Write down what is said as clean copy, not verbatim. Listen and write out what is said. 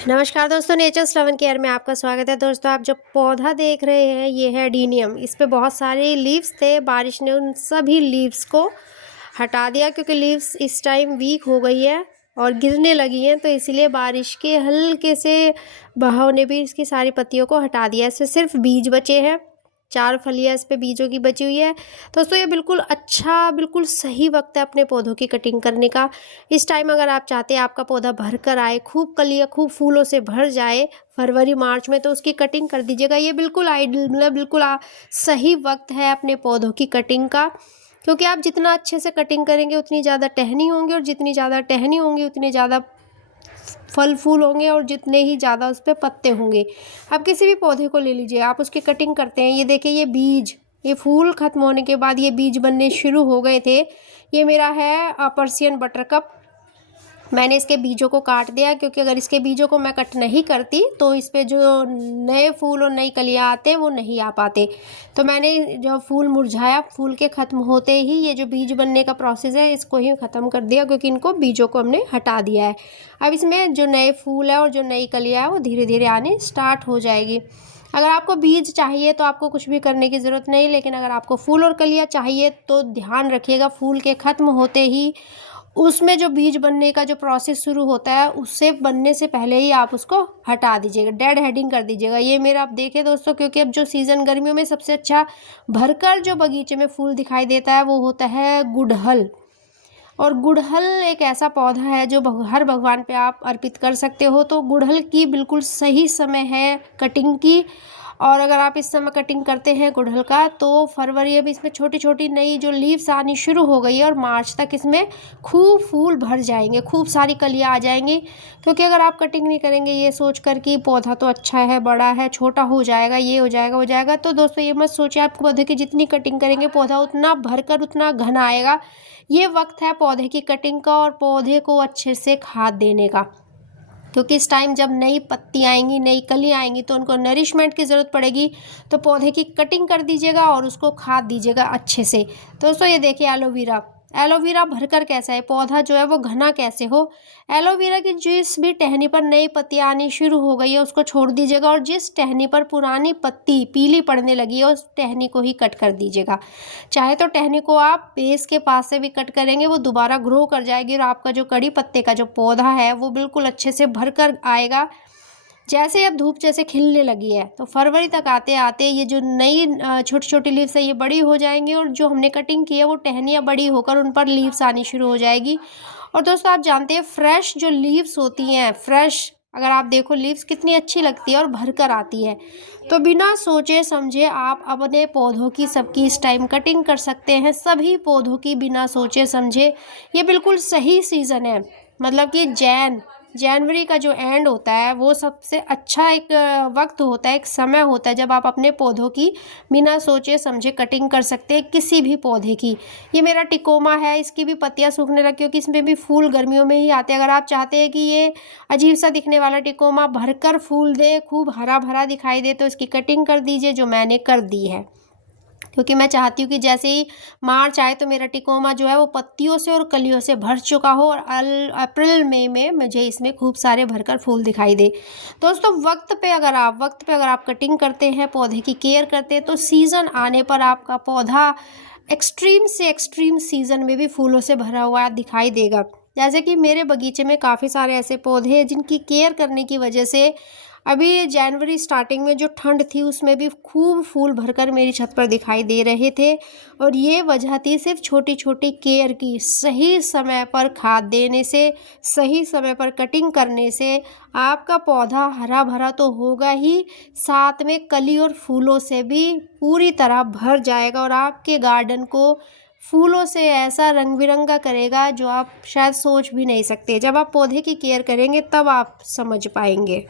नमस्कार दोस्तों, नेचर्स लवन केयर में आपका स्वागत है। दोस्तों, आप जो पौधा देख रहे हैं ये है एडीनियम। इस पे बहुत सारे लीव्स थे, बारिश ने उन सभी लीव्स को हटा दिया क्योंकि लीव्स इस टाइम वीक हो गई है और गिरने लगी हैं, तो इसीलिए बारिश के हल्के से बहाव ने भी इसकी सारी पत्तियों को हटा दिया। इससे सिर्फ बीज बचे हैं, 4 फलियाँ इस पे बीजों की बची हुई है। दोस्तों, ये बिल्कुल अच्छा, बिल्कुल सही वक्त है अपने पौधों की कटिंग करने का। इस टाइम अगर आप चाहते हैं आपका पौधा भर कर आए, खूब कलियाँ, खूब फूलों से भर जाए फरवरी मार्च में, तो उसकी कटिंग कर दीजिएगा। ये बिल्कुल आइडियल, मतलब बिल्कुल सही वक्त है अपने पौधों की कटिंग का, क्योंकि आप जितना अच्छे से कटिंग करेंगे उतनी ज़्यादा टहनी होंगी, और जितनी ज़्यादा टहनी होंगी उतने ज़्यादा फल फूल होंगे और जितने ही ज़्यादा उस पर पत्ते होंगे। आप किसी भी पौधे को ले लीजिए, आप उसकी कटिंग करते हैं। ये देखिए, ये बीज, ये फूल ख़त्म होने के बाद ये बीज बनने शुरू हो गए थे। ये मेरा है पर्सियन बटरकप। मैंने इसके बीजों को काट दिया क्योंकि अगर इसके बीजों को मैं कट नहीं करती तो इस पे जो नए फूल और नई कलियाँ आते हैं वो नहीं आ पाते। तो मैंने जो फूल मुरझाया, फूल के ख़त्म होते ही ये जो बीज बनने का प्रोसेस है इसको ही ख़त्म कर दिया, क्योंकि इनको बीजों को हमने हटा दिया है। अब इसमें जो नए फूल है और जो नई कलियाँ है वो धीरे धीरे आने स्टार्ट हो जाएगी। अगर आपको बीज चाहिए तो आपको कुछ भी करने की ज़रूरत नहीं, लेकिन अगर आपको फूल और कलियाँ चाहिए तो ध्यान रखिएगा, फूल के ख़त्म होते ही उसमें जो बीज बनने का जो प्रोसेस शुरू होता है उससे बनने से पहले ही आप उसको हटा दीजिएगा, डेड हेडिंग कर दीजिएगा। ये मेरा आप देखें दोस्तों, क्योंकि अब जो सीज़न गर्मियों में सबसे अच्छा भरकर जो बगीचे में फूल दिखाई देता है वो होता है गुड़हल। और गुड़हल एक ऐसा पौधा है जो हर भगवान पे आप अर्पित कर सकते हो, तो गुड़हल की बिल्कुल सही समय है कटिंग की। और अगर आप इस समय कटिंग करते हैं गुड़हल का तो फरवरी, अभी इसमें छोटी छोटी नई जो लीव्स आनी शुरू हो गई है और मार्च तक इसमें खूब फूल भर जाएंगे, खूब सारी कलियाँ आ जाएंगी। क्योंकि अगर आप कटिंग नहीं करेंगे ये सोच कर कि पौधा तो अच्छा है, बड़ा है, छोटा हो जाएगा, ये हो जाएगा, हो जाएगा, तो दोस्तों ये मत सोचिए। आप पौधे की जितनी कटिंग करेंगे पौधा उतना भरकर, उतना घना आएगा। ये वक्त है पौधे की कटिंग का और पौधे को अच्छे से खाद देने का, क्योंकि इस टाइम जब नई पत्ती आएंगी, नई कली आएंगी तो उनको नरिशमेंट की ज़रूरत पड़ेगी। तो पौधे की कटिंग कर दीजिएगा और उसको खाद दीजिएगा अच्छे से। तो दोस्तों ये देखिए, एलोवेरा, एलोवेरा भरकर कैसा है, पौधा जो है वो घना कैसे हो। एलोवेरा की जिस भी टहनी पर नई पत्तियाँ आनी शुरू हो गई है उसको छोड़ दीजिएगा, और जिस टहनी पर पुरानी पत्ती पीली पड़ने लगी है उस टहनी को ही कट कर दीजिएगा। चाहे तो टहनी को आप बेस के पास से भी कट करेंगे, वो दोबारा ग्रो कर जाएगी और आपका जो कड़ी पत्ते का जो पौधा है वो बिल्कुल अच्छे से भरकर आएगा। जैसे अब धूप जैसे खिलने लगी है तो फरवरी तक आते आते ये जो नई छोटी छोटी लीव्स है ये बड़ी हो जाएंगी, और जो हमने कटिंग की है वो टहनियाँ बड़ी होकर उन पर लीव्स आनी शुरू हो जाएगी। और दोस्तों आप जानते हैं फ्रेश जो लीव्स होती हैं, फ्रेश अगर आप देखो लीव्स कितनी अच्छी लगती है और भरकर आती है। तो बिना सोचे समझे आप अपने पौधों की सबकी इस टाइम कटिंग कर सकते हैं, सभी पौधों की बिना सोचे समझे। ये बिल्कुल सही सीज़न है, मतलब कि जनवरी का जो एंड होता है वो सबसे अच्छा एक वक्त होता है, एक समय होता है जब आप अपने पौधों की बिना सोचे समझे कटिंग कर सकते हैं, किसी भी पौधे की। ये मेरा टिकोमा है, इसकी भी पत्तियां सूखने लगी क्योंकि इसमें भी फूल गर्मियों में ही आते हैं। अगर आप चाहते हैं कि ये अजीब सा दिखने वाला टिकोमा भरकर फूल दे, खूब हरा भरा दिखाई दे, तो इसकी कटिंग कर दीजिए, जो मैंने कर दी है। क्योंकि मैं चाहती हूँ कि जैसे ही मार्च आए तो मेरा टिकोमा जो है वो पत्तियों से और कलियों से भर चुका हो, और अप्रैल मई में मुझे इसमें खूब सारे भरकर फूल दिखाई दे। दोस्तों वक्त पे अगर आप कटिंग करते हैं, पौधे की केयर करते हैं, तो सीज़न आने पर आपका पौधा एक्सट्रीम से एक्सट्रीम सीज़न में भी फूलों से भरा हुआ दिखाई देगा। जैसे कि मेरे बगीचे में काफ़ी सारे ऐसे पौधे हैं जिनकी केयर करने की वजह से अभी जनवरी स्टार्टिंग में जो ठंड थी उसमें भी खूब फूल भरकर मेरी छत पर दिखाई दे रहे थे। और ये वजह थी सिर्फ छोटी छोटी केयर की, सही समय पर खाद देने से, सही समय पर कटिंग करने से आपका पौधा हरा भरा तो होगा ही, साथ में कली और फूलों से भी पूरी तरह भर जाएगा और आपके गार्डन को फूलों से ऐसा रंग बिरंगा करेगा जो आप शायद सोच भी नहीं सकते। जब आप पौधे की केयर करेंगे तब आप समझ पाएंगे।